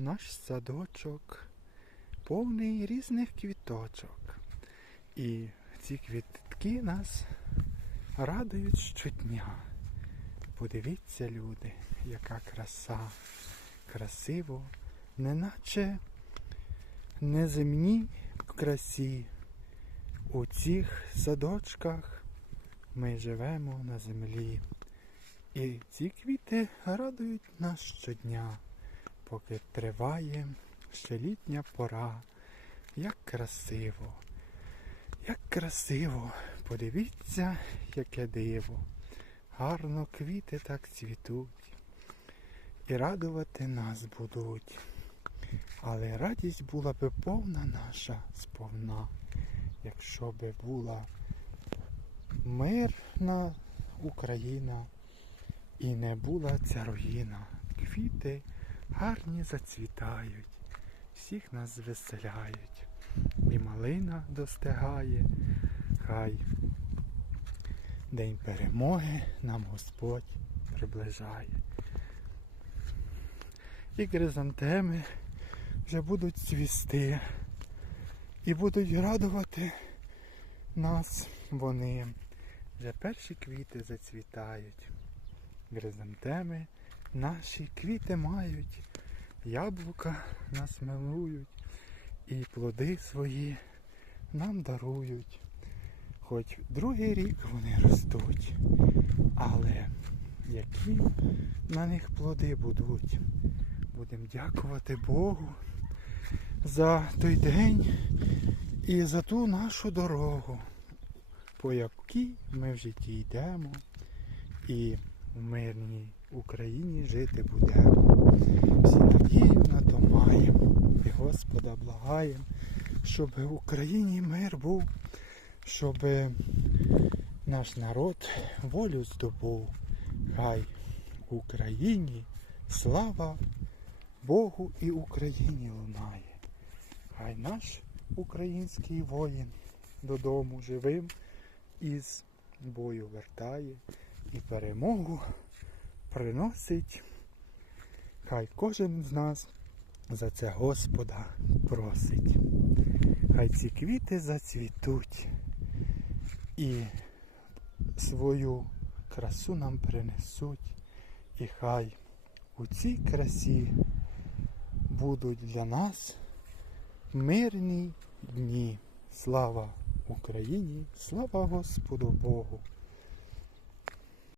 наш садочок повний різних квіточок. І ці квітки нас радують щодня. Подивіться, люди, яка краса, красиво, неначе неземній красі. У цих садочках ми живемо на землі. І ці квіти радують нас щодня, поки триває ще літня пора. Як красиво, як красиво, подивіться, яке диво. Гарно квіти так цвітуть і радувати нас будуть. Але радість була би повна наша сповна, якщо би була мирна Україна і не була ця руїна. Квіти гарні зацвітають, всіх нас звеселяють. І малина достигає, хай день перемоги нам Господь приближає. І кризантеми вже будуть цвісти і будуть радувати нас вони. Вже перші квіти зацвітають. Гризантеми наші квіти мають, яблука нас милують і плоди свої нам дарують. Хоч другий рік вони ростуть, але які на них плоди будуть. Будемо дякувати Богу за той день і за ту нашу дорогу, по якій ми в житті йдемо і в мирній Україні жити будемо. Всі надію на то маємо і Господа благаємо, щоб в Україні мир був, щоб наш народ волю здобув. Хай Україні слава Богу і Україні лунає. Хай наш український воїн додому живим із бою вертає і перемогу приносить. Хай кожен з нас за це Господа просить. Хай ці квіти зацвітуть і свою красу нам принесуть. І хай у цій красі будуть для нас мирні дні. Слава Україні, слава Господу Богу!